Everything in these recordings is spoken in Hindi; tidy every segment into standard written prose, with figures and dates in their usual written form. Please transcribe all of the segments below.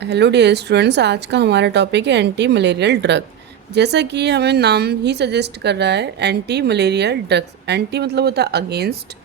हेलो डियर स्टूडेंट्स, आज का हमारा टॉपिक है एंटी मलेरियल ड्रग। जैसा कि हमें नाम ही सजेस्ट कर रहा है, एंटी मलेरियल ड्रग्स। एंटी मतलब होता है अगेंस्ट,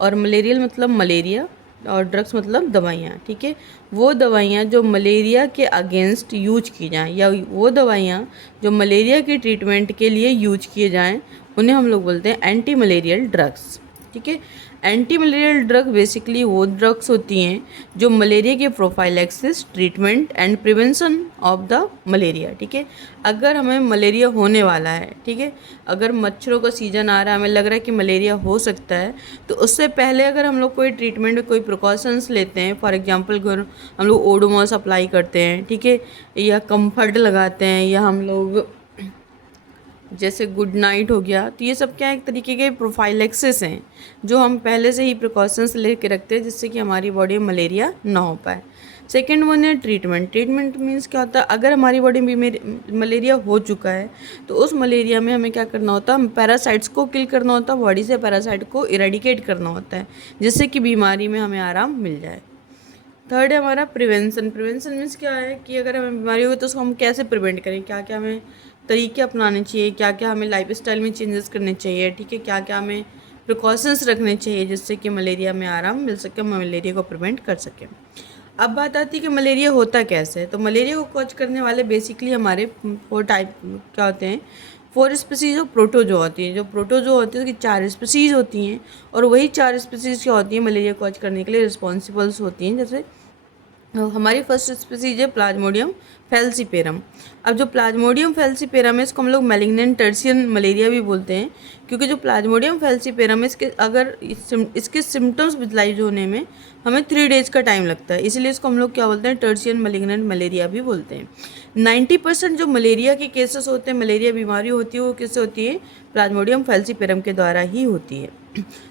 और मलेरियल मतलब मलेरिया, और ड्रग्स मतलब दवाइयाँ। ठीक है, वो दवाइयाँ जो मलेरिया के अगेंस्ट यूज की जाएँ, या वो दवाइयाँ जो मलेरिया के ट्रीटमेंट के लिए यूज किए जाएँ, उन्हें हम लोग बोलते हैं एंटी मलेरियल ड्रग्स। ठीक है, एंटी मलेरियल ड्रग बेसिकली वो ड्रग्स होती हैं जो मलेरिया के prophylaxis, treatment and prevention of the malaria. ठीक है, अगर हमें मलेरिया होने वाला है, ठीक है, अगर मच्छरों का सीजन आ रहा है, हमें लग रहा है कि मलेरिया हो सकता है, तो उससे पहले अगर हम लोग कोई ट्रीटमेंट, कोई प्रिकॉशंस लेते हैं, फॉर एग्जांपल अगर हम लोग ओडोमॉस अप्लाई करते हैं, ठीक है, या कम्फर्ट लगाते हैं, या हम लोग जैसे गुड नाइट हो गया, तो ये सब क्या एक तरीके के प्रोफाइलैक्सिस हैं जो हम पहले से ही प्रिकॉशंस लेके रखते हैं जिससे कि हमारी बॉडी में मलेरिया ना हो पाए। सेकेंड वन है ट्रीटमेंट। ट्रीटमेंट मीन्स क्या होता है, अगर हमारी बॉडी में मलेरिया हो चुका है तो उस मलेरिया में हमें क्या करना होता है, पैरासाइट्स को किल करना होता है, बॉडी से पैरासाइट को इरेडिकेट करना होता है जिससे कि बीमारी में हमें आराम मिल जाए। थर्ड है हमारा प्रिवेंशन। प्रिवेंशन मीन्स क्या है कि अगर हमें बीमारी हो तो उसको हम कैसे प्रिवेंट करें, क्या क्या हमें तरीके अपनाने चाहिए, क्या क्या हमें लाइफ स्टाइल में चेंजेस करने चाहिए, ठीक है, क्या क्या हमें प्रिकॉशंस रखने चाहिए जिससे कि मलेरिया में आराम मिल सके, हम मलेरिया को प्रिवेंट कर सकें। अब बात आती है कि मलेरिया होता कैसे है। तो मलेरिया को कॉज करने वाले बेसिकली हमारे 4 टाइप क्या होते हैं, 4 स्पीसीज ऑफ प्रोटोजो होती है। जो प्रोटोजो होती है उसकी 4 स्पीसीज होती हैं, और वही 4 स्पीसीज क्या होती हैं मलेरिया कॉज करने के लिए रिस्पॉन्सिबल्स होती हैं। जैसे हमारी फर्स्ट स्पीसीज है प्लाज्मोडियम फैल्सीपेरम। अब जो प्लाज्मोडियम फैल्सीपेरम है इसको हम लोग मैलिग्नेंट टर्शियन मलेरिया भी बोलते हैं, क्योंकि जो प्लाज्मोडियम फैल्सीपेरम है इसके अगर इसके सिम्टम्स विजुलाइज होने में हमें 3 डेज का टाइम लगता है, इसलिए इसको हम लोग क्या बोलते हैं, टर्शियन मैलिग्नेंट मलेरिया भी बोलते हैं। 90% जो मलेरिया के केसेस होते हैं, मलेरिया बीमारी होती है, वो किससे होती है, प्लाज्मोडियम फैल्सीपेरम के द्वारा ही होती है।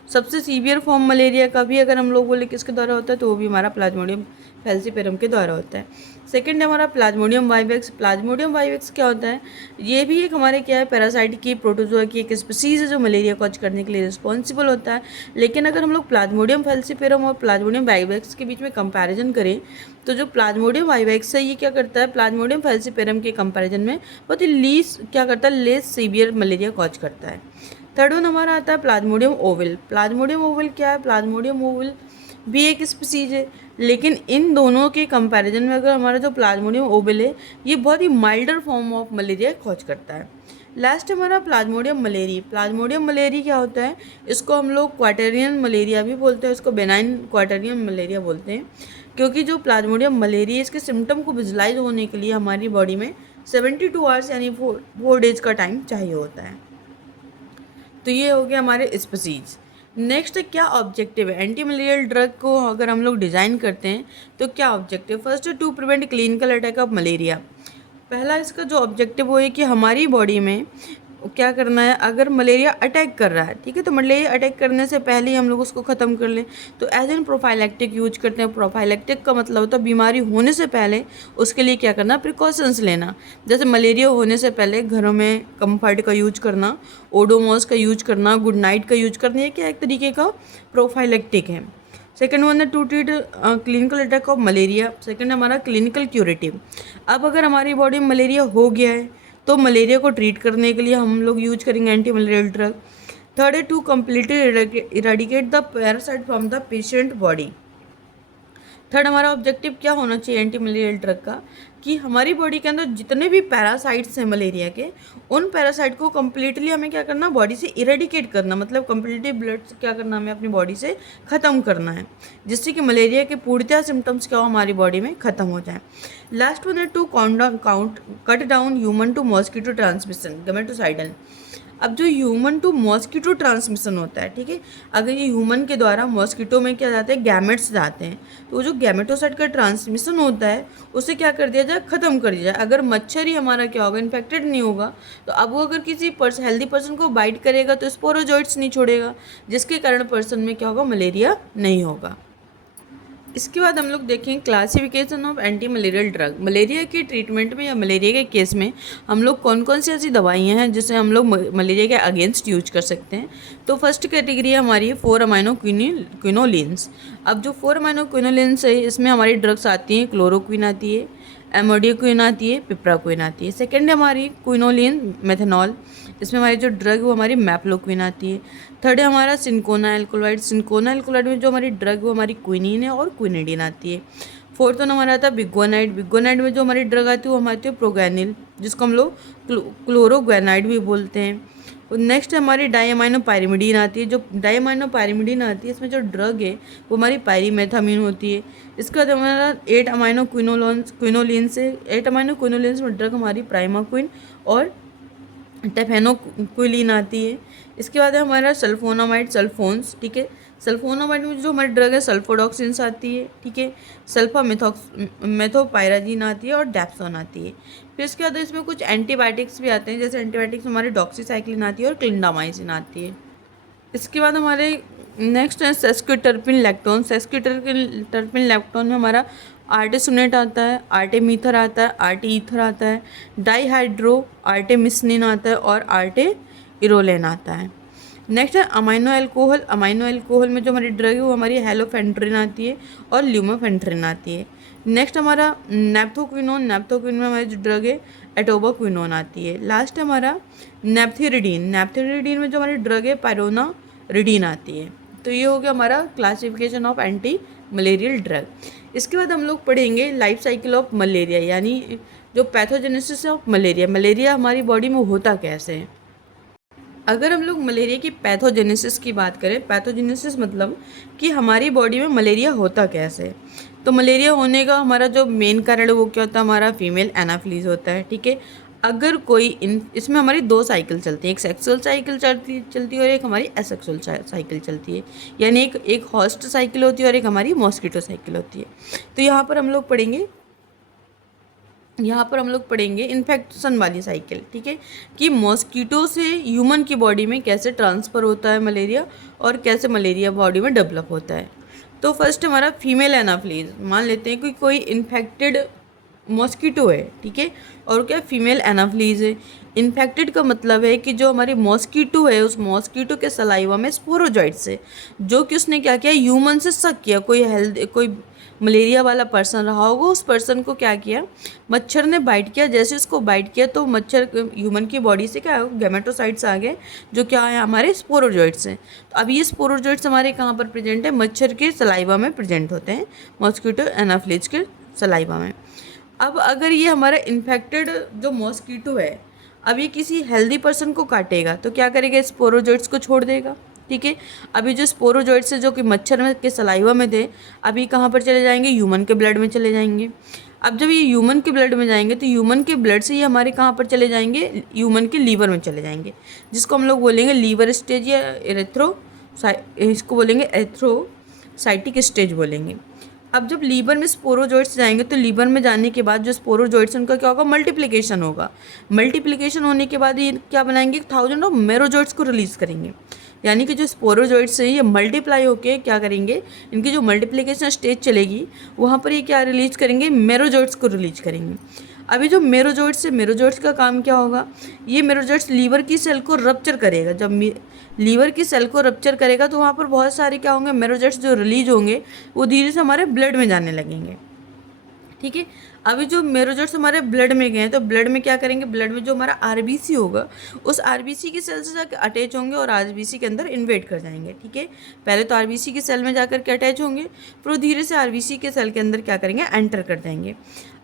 सबसे सीवियर फॉर्म मलेरिया का भी अगर हम लोग बोले किसके द्वारा होता है, तो वो भी हमारा प्लाज्मोडियम फैल्सीपेरम के द्वारा होता है। सेकंड है हमारा प्लाज्मोडियम वाइवेक्स। प्लाज्मोडियम वाइवेक्स क्या होता है, ये भी एक हमारे क्या है, पैरासाइट की, प्रोटोजोआ की एक स्पीसीज है जो मलेरिया कॉज करने के लिए रिस्पॉन्सिबल होता है। लेकिन अगर हम लोग प्लाज्मोडियम फैल्सीपेरम और प्लाज्मोडियम वाइवेक्स के बीच में कंपैरिजन करें, तो जो प्लाज्मोडियम वाइवेक्स है ये क्या करता है, प्लाज्मोडियम फैल्सीपेरम के कंपैरिजन में बहुत ही लीस क्या करता है, लेस सीवियर मलेरिया कॉज करता है। थर्ड वन हमारा आता है प्लाज्मोडियम ओवल। प्लाज्मोडियम ओवल क्या है, प्लाज्मोडियम ओवल भी एक स्पीसीज है, लेकिन इन दोनों के कंपैरिजन में अगर हमारा जो प्लाज्मोडियम ओवल है ये बहुत ही milder form of malaria cause करता है। लास्ट हमारा प्लाज्मोडियम मलेरी। प्लाज्मोडियम मलेरी क्या होता है, इसको हम लोग क्वार्टेरियन मलेरिया भी बोलते हैं, इसको बेनाइन क्वार्टेरियन मलेरिया बोलते हैं, क्योंकि जो प्लाज्मोडियम मलेरिया इसके सिम्टम को विजुलाइज होने के लिए हमारी बॉडी में 72 आवर्स यानी 4 डेज का टाइम चाहिए होता है। तो ये हो गया हमारे स्पीसीज। नेक्स्ट क्या ऑब्जेक्टिव है, एंटी मलेरियल ड्रग को अगर हम लोग डिज़ाइन करते हैं तो क्या objective, first to prevent clinical attack of malaria. पहला इसका जो ऑब्जेक्टिव वो है कि हमारी बॉडी में क्या करना है, अगर मलेरिया अटैक कर रहा है, ठीक है, तो मलेरिया अटैक करने से पहले ही हम लोग उसको ख़त्म कर लें। तो एज एन प्रोफाइलैक्टिक यूज करते हैं। प्रोफाइलैक्टिक का मतलब होता है बीमारी होने से पहले उसके लिए क्या करना, प्रिकॉशंस लेना। जैसे मलेरिया होने से पहले घरों में कम्फर्ट का यूज करना, ओडोमॉस का यूज करना, गुड नाइट का यूज करना, ये क्या एक तरीके का प्रोफाइलैक्टिक है। सेकेंड वन है to treat clinical attack of malaria. Second हमारा क्लिनिकल क्यूरेटिव। अब अगर हमारी बॉडी में मलेरिया हो गया है तो मलेरिया को ट्रीट करने के लिए हम लोग यूज करेंगे एंटी मलेरियल ड्रग। थर्ड है to completely eradicate the parasite from the patient body. Third हमारा ऑब्जेक्टिव क्या होना चाहिए एंटी मलेरियल ड्रग का, कि हमारी बॉडी के अंदर जितने भी पैरासाइट्स हैं मलेरिया के, उन पैरासाइट को कम्प्लीटली हमें क्या करना, बॉडी से इरेडिकेट करना, मतलब कम्प्लीटली ब्लड से क्या करना, हमें अपनी बॉडी से ख़त्म करना है, जिससे कि मलेरिया के पूर्णतः सिम्टम्स क्या हो हमारी बॉडी में ख़त्म हो जाए। लास्ट वन है to cut down human to mosquito transmission gametocidal. अब जो ह्यूमन टू मॉस्किटो ट्रांसमिशन होता है, ठीक है, अगर ये ह्यूमन के द्वारा मॉस्किटो में क्या जाते हैं, गैमेट्स जाते हैं, तो जो गैमेटोसाइट का ट्रांसमिशन होता है उसे क्या कर दिया जाए, ख़त्म कर दिया जाए। अगर मच्छर ही हमारा क्या होगा, इन्फेक्टेड नहीं होगा, तो अब वो अगर किसी हेल्दी पर्सन को बाइट करेगा तो स्पोरोजोइट्स नहीं छोड़ेगा, जिसके कारण पर्सन में क्या होगा, मलेरिया नहीं होगा। इसके बाद हम लोग देखें classification of anti malarial drug. Malaria के ट्रीटमेंट में या मलेरिया के केस में हम लोग कौन कौन सी ऐसी दवाइयाँ हैं जिसे हम लोग मलेरिया के अगेंस्ट यूज कर सकते हैं। तो फर्स्ट कैटेगरी हमारी है 4 अमाइनो क्विनोलिन्स। अब जो 4 अमाइनो क्विनोलिन्स है इसमें हमारी ड्रग्स आती हैं, क्लोरोक्विन आती है, एमोडियोक्विन आती है, पिप्राक्विन आती है। सेकेंड हमारी क्विनोलिन मेथनॉल, इसमें हमारी जो ड्रग है वो हमारी मैप्लोक्विन आती है। थर्ड है हमारा सिंकोना एल्कोलाइड। सिंकोना एल्कोलाइड में जो हमारी ड्रग है वो हमारी क्विनीन है और क्विनिडीन आती है। फोर्थ वन हमारा आता है बिगोनाइड। बिगोनाइड में जो हमारी ड्रग आती है वो हमारी प्रोगैनिल, जिसको हम लोग क्लोरोग्वेनाइड भी बोलते हैं। नेक्स्ट हमारी डाइअमाइनो पायरिमिडीन आती है। जो डाइअमाइनो पायरिमिडीन आती है इसमें जो ड्रग है वो हमारी पायरीमेथामीन होती है। इसके बाद हमारा 8 अमाइनो क्विनोलिन्स है। 8 अमाइनो क्विनोलिन्स में ड्रग हमारी प्राइमाक्विन और टेफेनोक्विलिन आती है। इसके बाद है हमारा सल्फोनामाइड सल्फोन्स, ठीक है। सल्फोनामाइड में जो हमारी ड्रग है सल्फोडॉक्सिन्स आती है, ठीक है। सल्फा मेथोपायराजीन आती है और डैप्सोन आती है। फिर इसके बाद इसमें कुछ एंटीबायोटिक्स भी आते हैं, जैसे एंटीबायोटिक्स में हमारी डॉक्सीसाइक्लिन आती है और क्लिंडामाइसिन आती है। इसके बाद हमारे नेक्स्ट है सेस्क्विटर्पिन लैक्टोन। सेस्क्विटर्पिन लैक्टोन में हमारा आर्टेसुनेट आता है, आर्टेमीथर आता है, आर्टे ईथर आता है, डाईहाइड्रो आर्टेमिसनिन आता है और आर्टे इरोलेन आता है। नेक्स्ट है अमाइनो एल्कोहल। अमाइनो एल्कोहल में जो हमारी ड्रग है वो हमारी हेलोफेंट्रिन आती है और ल्यूमोफेंट्रिन आती है। नेक्स्ट हमारा नेप्थोक्विनोन। नेप्थोक्विन में हमारी जो ड्रग है एटोबाक्विनोन आती है। लास्ट हमारा नेप्थिरिडीन। नेप्थिरिडीन में जो हमारी ड्रग है पायरोनारिडीन आती है। तो ये हो गया हमारा classification of anti malarial drug. इसके बाद हम लोग पढ़ेंगे लाइफ साइकिल ऑफ मलेरिया, यानी जो पैथोजेनेसिस ऑफ मलेरिया। मलेरिया हमारी बॉडी में होता कैसे है। अगर हम लोग मलेरिया की पैथोजेनेसिस की बात करें, पैथोजेनेसिस मतलब कि हमारी बॉडी में मलेरिया होता कैसे है, तो मलेरिया होने का हमारा जो मेन कारण है वो क्या होता है, हमारा फीमेल एनाफ्लीज होता है, ठीक है। अगर कोई इसमें हमारी 2 साइकिल चलती है, एक सेक्सुअल साइकिल चलती है और एक हमारी एसेक्सुअल साइकिल चलती है, यानी एक हॉस्ट साइकिल होती है और एक हमारी मॉस्किटो साइकिल होती है। तो यहाँ पर हम लोग पढ़ेंगे इन्फेक्शन वाली साइकिल, ठीक है, कि मॉस्किटो से ह्यूमन की बॉडी में कैसे ट्रांसफ़र होता है मलेरिया और कैसे मलेरिया बॉडी में डेवलप होता है। तो फर्स्ट हमारा फीमेल एनाफ्लीज। मान लेते हैं कि कोई इन्फेक्टेड मॉस्किटो है, ठीक है, और क्या फीमेल एनाफ्लीज है। इन्फेक्टेड का मतलब है कि जो हमारी मॉस्किटो है उस मॉस्किटो के सलाइवा में स्पोरोजॉइट्स है, जो कि उसने क्या किया, ह्यूमन से शक किया, कोई मलेरिया वाला पर्सन रहा होगा, उस पर्सन को क्या किया, मच्छर ने बाइट किया। जैसे उसको बाइट किया तो मच्छर ह्यूमन की बॉडी से क्या गैमेटोसाइट्स आ गए, जो क्या है हमारे स्पोरोजॉइट्स हैं। तो अब ये स्पोरोजॉइट्स हमारे कहाँ पर प्रेजेंट है, मच्छर के सलाइवा में प्रेजेंट होते हैं, मॉस्किटो एनाफ्लीज के सलाइवा में। अब अगर ये हमारा इन्फेक्टेड जो मॉस्किटो है अब ये किसी हेल्दी पर्सन को काटेगा तो क्या करेगा, स्पोरोजॉइट्स को छोड़ देगा, ठीक है। अभी जो स्पोरोजॉइट्स है जो कि मच्छर में के सलाइवा में थे, अभी कहाँ पर चले जाएंगे, ह्यूमन के ब्लड में चले जाएंगे। अब जब ये ह्यूमन के ब्लड में जाएंगे तो ह्यूमन के ब्लड से ये हमारे कहाँ पर चले जाएंगे, ह्यूमन के लीवर में चले जाएंगे, जिसको हम लोग बोलेंगे लीवर स्टेज या इसको बोलेंगे एथ्रोसाइटिक स्टेज बोलेंगे। अब जब लीवर में स्पोरोजॉइट्स जाएंगे तो लीवर में जाने के बाद जो स्पोरोजॉइट्स उनका क्या होगा, मल्टीप्लिकेशन होगा। मल्टीप्लिकेशन होने के बाद ये क्या बनाएंगे, 1000 ऑफ मेरोजॉइट्स को रिलीज़ करेंगे, यानी कि जो स्पोरोजॉइट्स हैं ये मल्टीप्लाई होके क्या करेंगे, इनकी जो मल्टीप्लिकेशन स्टेज चलेगी वहाँ पर ये क्या रिलीज करेंगे, मेरोजॉइट्स को रिलीज करेंगे। अभी जो मेरोजॉइट्स है, मेरोजॉइट्स का काम क्या होगा, ये मेरोजॉइट्स लीवर की सेल को रप्चर करेगा। जब लीवर की सेल को रप्चर करेगा तो वहाँ पर बहुत सारे क्या होंगे, मेरोजॉइट्स जो रिलीज होंगे वो धीरे से हमारे ब्लड में जाने लगेंगे, ठीक है। अभी जो मेरोजॉइट्स हमारे ब्लड में गए हैं तो ब्लड में क्या करेंगे, ब्लड में जो हमारा आरबीसी होगा उस आरबीसी की सेल से जाकर अटैच होंगे और आरबीसी के अंदर इन्वेट कर जाएंगे, ठीक है। पहले तो आरबीसी की सेल में जाकर के अटैच होंगे, फिर वो धीरे से आरबीसी के सेल के अंदर क्या करेंगे, एंटर कर जाएंगे।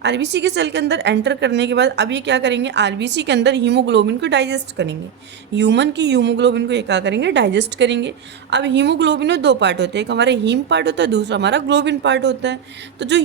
आरबीसी के सेल के अंदर एंटर करने के बाद अब ये क्या करेंगे, आरबीसी के अंदर हीमोग्लोबिन को डाइजेस्ट करेंगे। ह्यूमन की हीमोग्लोबिन को ये क्या करेंगे, डाइजेस्ट करेंगे। अब हीमोग्लोबिन में 2 पार्ट होते हैं, एक हमारा हीम पार्ट होता है, दूसरा हमारा ग्लोबिन पार्ट होता है। तो जो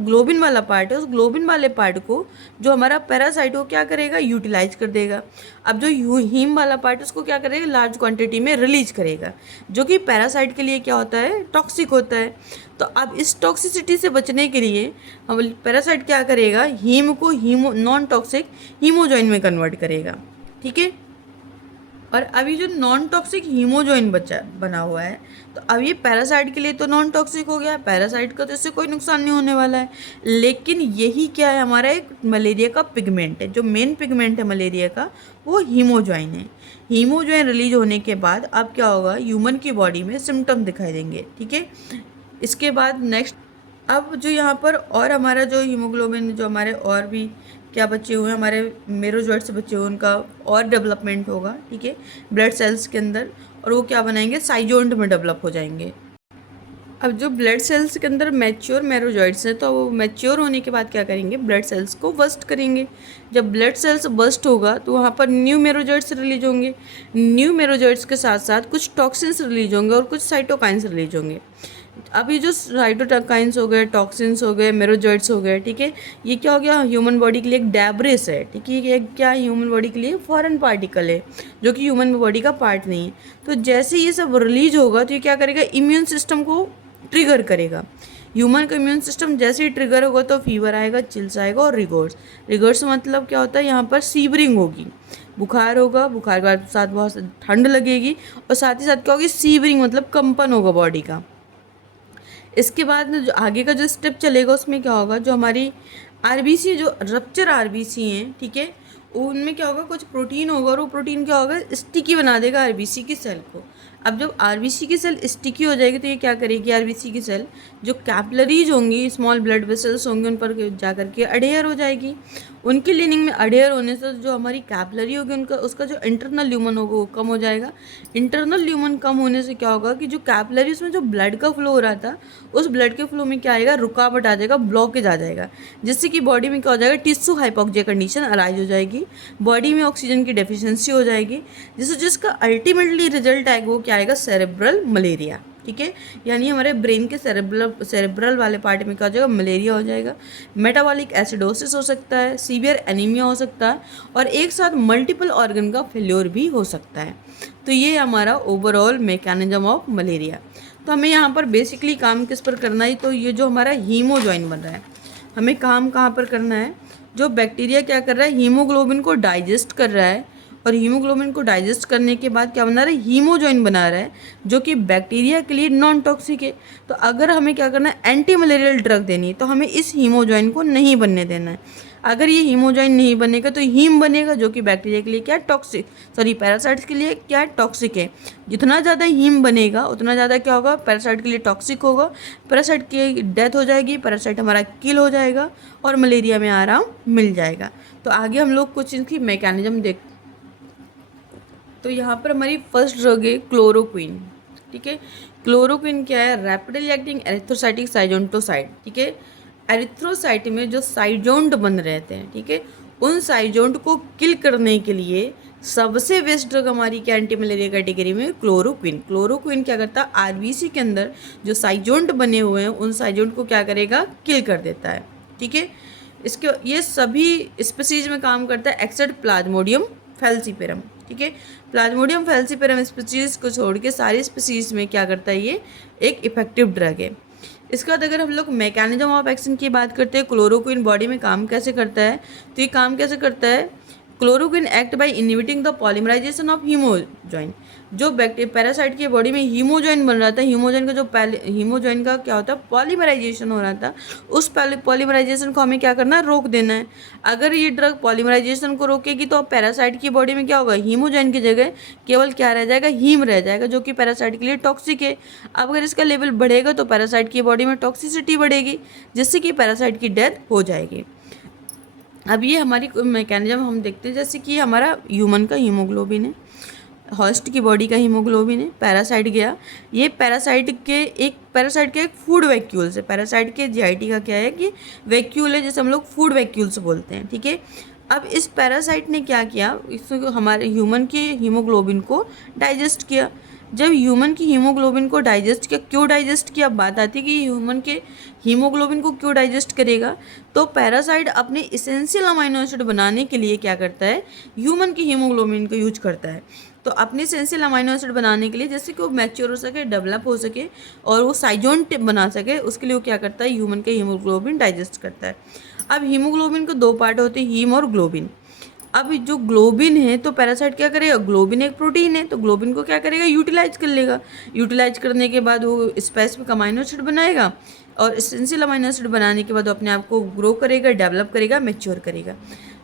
ग्लोबिन वाला पार्ट है, उस ग्लोबिन वाले पार्ट को जो हमारा पैरासाइट हो क्या करेगा, यूटिलाइज कर देगा। अब जो हीम वाला पार्ट उसको क्या करेगा, लार्ज क्वांटिटी में रिलीज करेगा, जो कि पैरासाइट के लिए क्या होता है, टॉक्सिक होता है। तो अब इस टॉक्सिसिटी से बचने के लिए हम पैरासाइट क्या करेगा, हीम को नॉन टॉक्सिक हीमोजॉइन में कन्वर्ट करेगा, ठीक है। और अभी जो नॉन टॉक्सिक हीमोजॉइन बना हुआ है, तो अब ये पैरासाइट के लिए तो नॉन टॉक्सिक हो गया, पैरासाइट का तो इससे कोई नुकसान नहीं होने वाला है। लेकिन यही क्या है, हमारा एक मलेरिया का पिगमेंट है, जो मेन पिगमेंट है मलेरिया का, वो हीमोजॉइन है। हीमोजॉइन रिलीज होने के बाद अब क्या होगा, ह्यूमन की बॉडी में सिम्टम दिखाई देंगे, ठीक है। इसके बाद नेक्स्ट, अब जो यहाँ पर और हमारा जो हीमोग्लोबिन, जो हमारे और भी क्या बचे हुए हैं, हमारे मेरोजॉइट से बचे हुए, उनका और डेवलपमेंट होगा, ठीक है, ब्लड सेल्स के अंदर, और वो क्या बनाएंगे, साइजोइड में डेवलप हो जाएंगे। अब जो ब्लड सेल्स के अंदर मैच्योर मेरोजॉइट्स हैं, तो वो मैच्योर होने के बाद क्या करेंगे, ब्लड सेल्स को बस्ट करेंगे। जब ब्लड सेल्स बस्ट होगा तो वहाँ पर न्यू मेरोजॉइट्स रिलीज होंगे। न्यू मेरोजॉइट्स के साथ साथ कुछ टॉक्सिन्स रिलीज होंगे और कुछ साइटोकाइंस रिलीज होंगे। अभी जो साइटोकाइंस हो गए, टॉक्सिन्स हो गए, मेरोजॉइट्स हो गए, ठीक है, ये क्या हो गया, ह्यूमन बॉडी के लिए एक डैब्रिस है, ठीक है, ये क्या ह्यूमन बॉडी के लिए फॉरेन पार्टिकल है, जो कि ह्यूमन बॉडी का पार्ट नहीं है। तो जैसे ये सब रिलीज होगा तो ये क्या करेगा, इम्यून सिस्टम को ट्रिगर करेगा। ह्यूमन का इम्यून सिस्टम जैसे ही ट्रिगर होगा तो फीवर आएगा, चिल्स आएगा और रिगोर्स। रिगोर्स मतलब क्या होता है, यहाँ पर सीवरिंग होगी, बुखार होगा, बुखार के साथ बहुत ठंड लगेगी, और साथ ही साथ क्या होगी, सीवरिंग मतलब कंपन होगा बॉडी का। इसके बाद जो आगे का जो स्टेप चलेगा उसमें क्या होगा, जो हमारी आरबीसी, जो रप्चर आरबीसी हैं, ठीक है, उनमें क्या होगा, कुछ प्रोटीन होगा, और वो प्रोटीन क्या होगा, स्टिकी बना देगा आरबीसी की सेल को। अब जब आरबीसी की सेल स्टिकी हो जाएगी तो ये क्या करेगी, आरबीसी की सेल जो कैपिलरीज होंगी, स्मॉल ब्लड वेसल्स होंगे, उन पर जा करके अडेयर हो जाएगी। उनकी लिनिंग में अडेयर होने से जो हमारी कैपिलरी होगी, उनका उसका जो इंटरनल ल्यूमन होगा वो कम हो जाएगा। इंटरनल ल्यूमन कम होने से क्या होगा कि जो कैपिलरी, उसमें जो ब्लड का फ्लो हो रहा था, उस ब्लड के फ्लो में क्या आएगा, रुकावट आ जाएगा, ब्लॉकेज आ जाएगा, जिससे कि बॉडी में क्या हो जाएगा, टिश्यू हाइपोक्सिया कंडीशन अराइज हो जाएगी, बॉडी में ऑक्सीजन की डेफिशिएंसी हो जाएगी, जिसका अल्टीमेटली रिजल्ट आएगा वो क्या आएगा, सेरेब्रल मलेरिया, ठीक है। यानी हमारे ब्रेन के सेरेब्रल वाले पार्ट में क्या हो जाएगा, मलेरिया हो जाएगा। मेटाबॉलिक एसिडोसिस हो सकता है, सीवियर एनीमिया हो सकता है, और एक साथ मल्टीपल ऑर्गन का फेल्योर भी हो सकता है। तो ये हमारा ओवरऑल मैकेनिज्म ऑफ मलेरिया। तो हमें यहाँ पर बेसिकली काम किस पर करना है, तो ये जो हमारा हीमोजॉइन बन रहा है, हमें काम कहाँ पर करना है, जो बैक्टीरिया क्या कर रहा है, हीमोग्लोबिन को डाइजेस्ट कर रहा है, और हीमोग्लोबिन को डाइजेस्ट करने के बाद क्या बना रहा है, हीमोजॉइन बना रहा है, जो कि बैक्टीरिया के लिए नॉन टॉक्सिक है। तो अगर हमें क्या करना है, एंटी मलेरियल ड्रग देनी है, तो हमें इस हीमोजॉइन को नहीं बनने देना है। अगर ये हीमोजॉइन नहीं बनेगा तो हीम बनेगा, जो कि बैक्टीरिया के लिए क्या टॉक्सिक, सॉरी पैरासाइट्स के लिए क्या टॉक्सिक है। जितना ज़्यादा हीम बनेगा उतना ज़्यादा क्या होगा, पैरासाइट के लिए टॉक्सिक होगा, पैरासाइट की डेथ हो जाएगी, पैरासाइट हमारा किल हो जाएगा, और मलेरिया में आराम मिल जाएगा। तो आगे हम लोग कुछ इनकी मैकेनिज्म देख। तो यहाँ पर हमारी फर्स्ट ड्रग है क्लोरोक्विन, ठीक है। क्लोरोक्विन क्या है, रैपिडली एक्टिंग एरिथ्रोसाइटिक साइजोंटोसाइड, ठीक है। एरिथ्रोसाइट में जो साइजोंट बन रहते हैं, ठीक है, उन साइजोंट को किल करने के लिए सबसे बेस्ट ड्रग हमारी क्या, एंटी मलेरिया कैटेगरी में क्लोरोक्विन। क्लोरोक्विन क्या करता है, आरबीसी के अंदर जो साइजोंट बने हुए हैं उन साइजोंट को क्या करेगा, किल कर देता है, ठीक है। इसके ये सभी स्पीसीज में काम करता है एक्सेप्ट प्लाज्मोडियम फैल्सीपेरम, ठीक है। प्लाज्मोडियम फैल्सीपेरम स्पीसीज को छोड़ के सारी स्पीसीज में क्या करता है, ये एक इफेक्टिव ड्रग है। इसके बाद अगर हम लोग मैकेनिज्म ऑफ एक्शन की बात करते हैं, क्लोरोक्विन बॉडी में काम कैसे करता है, तो ये काम कैसे करता है, chloroquine act by inhibiting the polymerization of haemozoin. जो बैक्टीरिया पैरासाइट की बॉडी में हीमोजॉइन बन रहा था, हीमोजॉइन का जो पहले हीमोजॉइन का क्या होता है, पॉलीमराइजेशन हो रहा था, उस पॉलीमराइजेशन को हमें क्या करना है, रोक देना है। अगर ये ड्रग पॉलीमराइजेशन को रोकेगी तो पैरासाइट की बॉडी में क्या होगा, हीमोजॉइन की जगह केवल क्या रह जाएगा, हीम रह जाएगा, जो कि पैरासाइट के लिए टॉक्सिक है। अब अगर इसका लेवल बढ़ेगा तो पैरासाइट की बॉडी में टॉक्सिसिटी बढ़ेगी, जिससे कि पैरासाइट की डेथ हो जाएगी। अब ये हमारी मैकेनिज्म हम देखते हैं, जैसे कि हमारा ह्यूमन का हीमोग्लोबिन है, हॉस्ट की बॉडी का हीमोग्लोबिन है, पैरासाइट गया, ये पैरासाइट के एक फूड वैक्यूल से, पैरासाइट के जीआईटी का क्या है कि वैक्यूल है, जैसे हम लोग फूड वैक्यूल्स बोलते हैं, ठीक है। अब इस पैरासाइट ने क्या किया, इसको हमारे ह्यूमन के हीमोग्लोबिन को डाइजेस्ट किया। जब ह्यूमन की हीमोग्लोबिन को डाइजेस्ट किया, क्यों डाइजेस्ट किया, बात आती है कि ह्यूमन के हीमोग्लोबिन को क्यों डाइजेस्ट करेगा, तो पैरासाइट अपने इसेंशियल अमाइनो एसिड बनाने के लिए क्या करता है, ह्यूमन की हीमोग्लोबिन को यूज करता है। तो अपने इसेंशियल अमाइनो एसिड बनाने के लिए, जैसे कि वो मैच्योर हो सके, डेवलप हो सके और वो साइजोंट बना सके, उसके लिए वो क्या करता है, ह्यूमन के हीमोग्लोबिन डाइजेस्ट करता है। अब हीमोग्लोबिन के दो पार्ट होते हैं, हीम और ग्लोबिन। अब जो ग्लोबिन है तो पैरासाइट क्या करेगा, ग्लोबिन एक प्रोटीन है तो ग्लोबिन को क्या करेगा, यूटिलाइज कर लेगा। यूटिलाइज करने के बाद वो स्पेसिफिक अमाइनो एसिड बनाएगा और एसेंशियल अमाइनो एसिड बनाने के बाद वो अपने आप को ग्रो करेगा, डेवलप करेगा, मैच्योर करेगा।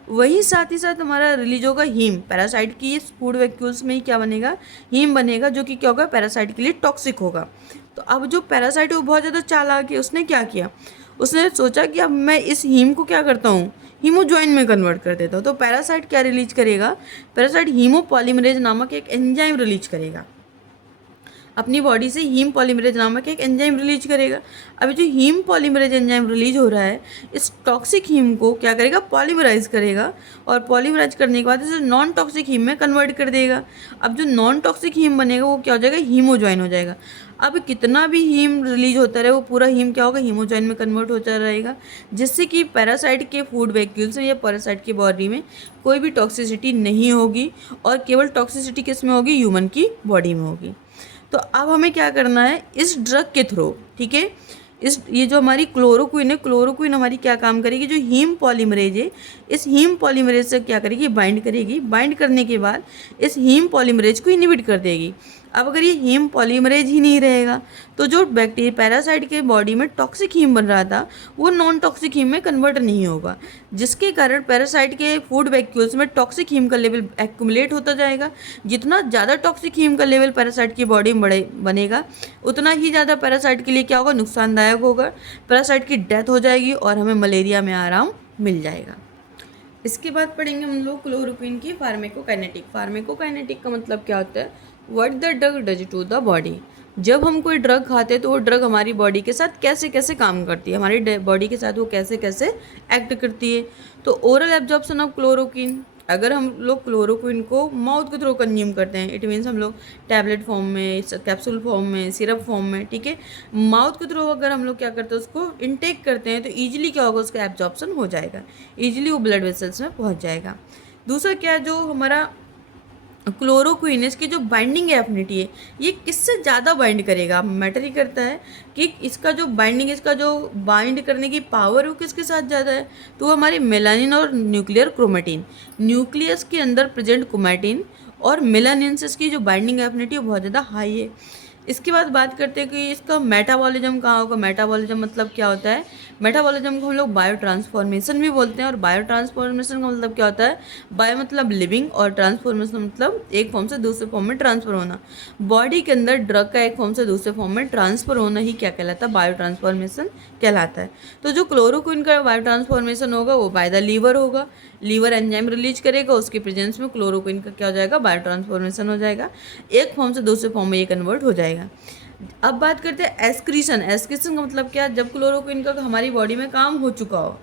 वही साथ ही साथ हमारा रिलीज होगा हीम। पैरासाइट की इस फूड वैक्यूल्स में ही क्या बनेगा, हीम बनेगा, जो कि क्या होगा, पैरासाइट के लिए टॉक्सिक होगा। तो अब जो पैरासाइट है वो बहुत ज़्यादा चालाक है, उसने क्या किया, उसने सोचा कि अब मैं इस हीम को क्या करता हूँ, हीमोजॉइन में कन्वर्ट कर देता हूँ। तो पैरासाइट क्या रिलीज करेगा, पैरासाइट हीमोपॉलीमरेज नामक एक एंजाइम रिलीज करेगा, अपनी बॉडी से हीम पॉलीमरेज नामक एक एंजाइम रिलीज करेगा। अभी जो हीम पॉलीमरेज एंजाइम रिलीज हो रहा है, इस टॉक्सिक हीम को क्या करेगा, पॉलीमराइज करेगा और पॉलीमराइज करने के बाद इसे नॉन टॉक्सिक हीम में कन्वर्ट कर देगा। अब जो नॉन टॉक्सिक हीम बनेगा वो क्या हो जाएगा, हीमोजॉइन हो जाएगा। अब कितना भी हीम रिलीज होता रहे वो पूरा हीम क्या होगा, हीमोजॉइन में कन्वर्ट होता रहेगा, जिससे कि पैरासाइट के फूड वैक्यूल्स में या पैरासाइट की बॉडी में कोई भी टॉक्सिसिटी नहीं होगी और केवल टॉक्सिसिटी किस में होगी, ह्यूमन की बॉडी में होगी। तो अब हमें क्या करना है, इस ड्रग के थ्रू, ठीक है, ये जो हमारी क्लोरोक्विन है, क्लोरोक्विन हमारी क्या काम करेगी, जो हीम पॉलीमरेज है, इस हीम पॉलीमरेज से क्या करेगी, बाइंड करेगी। बाइंड करने के बाद इस हीम पॉलीमरेज को इनहिबिट कर देगी। अब अगर ये हीम पॉलीमरेज ही नहीं रहेगा तो जो बैक्टीरिया पैरासाइट के बॉडी में टॉक्सिक हीम बन रहा था वो नॉन टॉक्सिक हीम में कन्वर्ट नहीं होगा, जिसके कारण पैरासाइट के फूड वैक्यूल्स में टॉक्सिक हीम का लेवल एक्यूमुलेट होता जाएगा। जितना ज़्यादा टॉक्सिक हीम का लेवल पैरासाइट की बॉडी में बनेगा उतना ही ज़्यादा पैरासाइट के लिए क्या होगा, नुकसानदायक होगा। पैरासाइट की डेथ हो जाएगी और हमें मलेरिया में आराम मिल जाएगा। इसके बाद पढ़ेंगे हम लोग क्लोरोक्विन की फार्मेकोकाइनेटिक। फार्मेकोकाइनेटिक का मतलब क्या होता है, what the drug does to the body. जब हम कोई ड्रग खाते हैं तो वो ड्रग हमारी बॉडी के साथ कैसे कैसे काम करती है, हमारी बॉडी के साथ वो कैसे कैसे एक्ट करती है। तो ओरल एब्जॉर्प्शन ऑफ क्लोरोक्विन, अगर हम लोग क्लोरोक्विन को माउथ के थ्रू कंज्यूम करते हैं, इट मीन्स हम लोग टैबलेट फॉर्म में, कैप्सूल फॉर्म में, सिरप फॉर्म में, ठीक है, माउथ के थ्रू अगर हम लोग क्या करते हैं उसको इनटेक करते हैं तो ईजिली क्या होगा, उसका एब्जॉर्प्शन हो जाएगा, ईजिली वो ब्लड वेसल्स में पहुंच जाएगा। दूसरा क्या, जो हमारा क्लोरोक्विन इसकी जो बाइंडिंग एफिनिटी है, ये किससे ज़्यादा बाइंड करेगा, मैटर ही करता है कि इसका जो बाइंडिंग, इसका जो बाइंड करने की पावर है वो किसके साथ ज़्यादा है, तो वो हमारी मेलानिन और न्यूक्लियर क्रोमेटिन, न्यूक्लियस के अंदर प्रेजेंट क्रोमेटिन और मेलानिन से इसकी जो बाइंडिंग एफिनिटी है बहुत ज़्यादा हाई है। इसके बाद बात करते हैं कि इसका मेटाबॉलिज्म कहाँ होगा। मेटाबॉलिज्म मतलब क्या होता है, मेटाबॉलिज्म को हम लोग बायो ट्रांसफॉर्मेशन भी बोलते हैं। और बायो ट्रांसफॉर्मेशन का मतलब क्या होता है, बायो मतलब लिविंग और ट्रांसफॉर्मेशन मतलब एक फॉर्म से दूसरे फॉर्म में ट्रांसफर होना। बॉडी के अंदर ड्रग का एक फॉर्म से दूसरे फॉर्म में ट्रांसफर होना ही क्या कहलाता है, बायो ट्रांसफॉर्मेशन कहलाता है। तो जो क्लोरोक्विन का बायो ट्रांसफॉर्मेशन होगा वो बाय द लीवर होगा, लीवर एंजाइम रिलीज करेगा, उसके प्रेजेंस में क्लोरोक्विन का क्या हो जाएगा, बायो ट्रांसफॉर्मेशन हो जाएगा, एक फॉर्म से दूसरे फॉर्म में ये कन्वर्ट हो जाएगा। अब बात करते हैं एस्क्रीशन। एस्क्रीशन का मतलब क्या, जब क्लोरोक्विन का हमारी बॉडी में काम हो चुका हो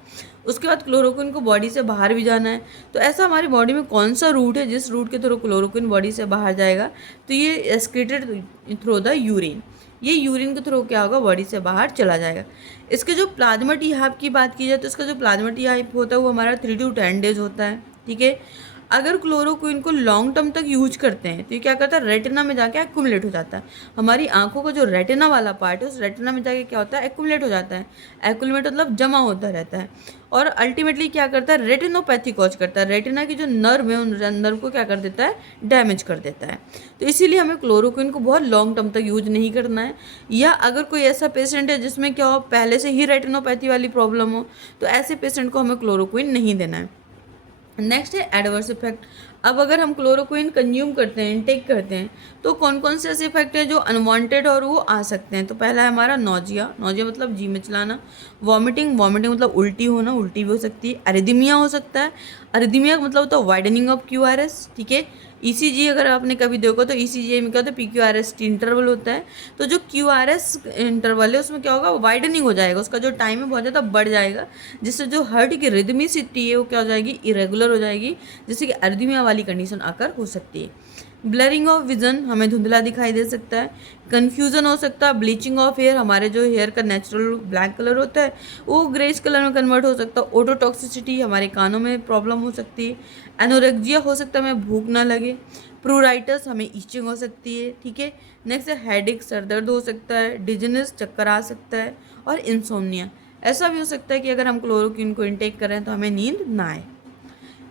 उसके बाद क्लोरोक्विन को बॉडी से बाहर भी जाना है। तो ऐसा हमारी बॉडी में कौन सा रूट है जिस रूट के थ्रू क्लोरोक्विन बॉडी से बाहर जाएगा, तो ये एस्क्रीटेड थ्रू द यूरिन, ये यूरिन के थ्रू क्या होगा, बॉडी से बाहर चला जाएगा। इसके जो प्लाज्मा टी हाइप की बात की जाए तो इसका जो प्लाज्मा टी हाइप होता है वो हमारा 3 to 10 डेज होता है, ठीक है। अगर क्लोरोक्विन को लॉन्ग टर्म तक यूज करते हैं तो ये क्या करता है, रेटिना में जाके एक्यूमुलेट हो जाता है। हमारी आंखों का जो रेटिना वाला पार्ट है उस रेटिना में जाके क्या होता है, एक्यूमुलेट हो जाता है। एक्यूमुलेट मतलब जमा होता रहता है और अल्टीमेटली क्या करता है, रेटिनोपैथी कॉज करता है। रेटिना की जो नर्व है उन नर्व को क्या कर देता है, डैमेज कर देता है। तो इसीलिए हमें क्लोरोक्विन को बहुत लॉन्ग टर्म तक यूज नहीं करना है। या अगर कोई ऐसा पेशेंट है जिसमें क्या हो, पहले से ही रेटिनोपैथी वाली प्रॉब्लम हो, तो ऐसे पेशेंट को हमें क्लोरोक्विन नहीं देना है। नेक्स्ट है एडवर्स इफेक्ट। अब अगर हम क्लोरोक्विन कंज्यूम करते हैं, इनटेक करते हैं, तो कौन कौन से ऐसे इफेक्ट हैं जो अनवांटेड और वो आ सकते हैं। तो पहला है हमारा नोजिया। नोजिया मतलब जी मिचलाना। वॉमिटिंग। वॉमिटिंग मतलब उल्टी होना, उल्टी भी हो सकती है। अरिदमिया हो सकता है। अरिदमिया का मतलब होता है वाइडनिंग ऑफ क्यूआरएस, ठीक है। ईसीजी अगर आपने कभी देखो तो ईसीजी में क्या होता है, पीक्यूआरएस इंटरवल होता है। तो जो क्यूआरएस इंटरवल है उसमें क्या होगा, वाइडनिंग हो जाएगा, उसका जो टाइम है बहुत ज़्यादा बढ़ जाएगा, जिससे जो हार्ट की रिदमिसिटी है वो क्या हो जाएगी, इरेगुलर हो जाएगी, जिससे कि अरिदमिया वाली कंडीशन आकर हो सकती है। ब्लरिंग ऑफ विजन, हमें धुंधला दिखाई दे सकता है। कन्फ्यूज़न हो सकता है। ब्लीचिंग ऑफ हेयर, हमारे जो हेयर का नेचुरल ब्लैक कलर होता है वो ग्रेस कलर में कन्वर्ट हो सकता है। ओटोटॉक्सिसिटी, हमारे कानों में प्रॉब्लम हो सकती है। एनोरेक्जिया हो सकता है, हमें भूख ना लगे। प्रूराइटस, हमें ईचिंग हो सकती है, ठीक है। नेक्स्ट है हेडेक, सर दर्द हो सकता है। डिजनेस, चक्कर आ सकता है। और इंसोम्निया, ऐसा भी हो सकता है कि अगर हम क्लोरोक्विन को इनटेक करें तो हमें नींद ना आए।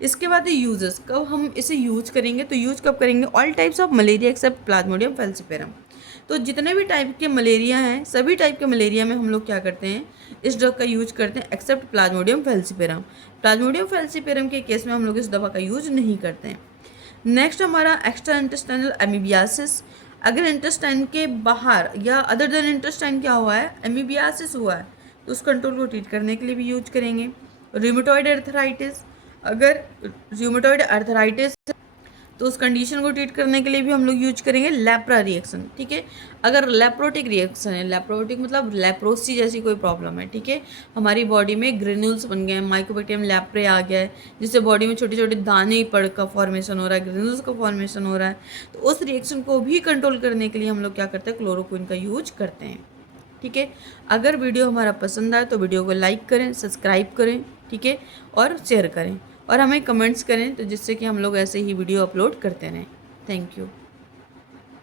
इसके बाद यूजेस, कब हम इसे यूज करेंगे, तो यूज कब करेंगे, all types of malaria except Plasmodium falciparum. तो जितने भी टाइप के मलेरिया हैं, सभी टाइप के मलेरिया में हम लोग क्या करते हैं, इस ड्रग का यूज करते हैं except Plasmodium falciparum. Plasmodium falciparum के केस में हम लोग इस दवा का यूज नहीं करते हैं। नेक्स्ट हमारा एक्स्ट्रा इंटेस्टाइनल एमीबियासिस। अगर इंटेस्टाइन के बाहर या अदर देन इंटेस्टाइन क्या हुआ है, एमीबियासिस हुआ है, तो उस कंट्रोल को ट्रीट करने के लिए भी यूज करेंगे। रूमेटॉइड अर्थराइटिस, अगर रूमेटॉइड अर्थराइटिस तो उस कंडीशन को ट्रीट करने के लिए भी हम लोग यूज करेंगे लेप्रा रिएक्शन, ठीक है। अगर लेप्रोटिक रिएक्शन है, लेप्रोटिक मतलब लेप्रोसी जैसी कोई प्रॉब्लम है, ठीक है, हमारी बॉडी में ग्रेन्यूल्स बन गए हैं, माइकोबैक्टीरियम लेप्रे आ गया है, जिससे बॉडी में छोटे छोटे दाने पड़ का फॉर्मेशन हो रहा है, ग्रेन्यूल्स का फॉर्मेशन हो रहा है, तो उस रिएक्शन को भी कंट्रोल करने के लिए हम लोग क्या करते हैं, क्लोरोक्विन का यूज करते हैं, ठीक है। अगर वीडियो हमारा पसंद आए तो वीडियो को लाइक करें, सब्सक्राइब करें, ठीक है, और शेयर करें, और हमें कमेंट्स करें, तो जिससे कि हम लोग ऐसे ही वीडियो अपलोड करते रहें। Thank you.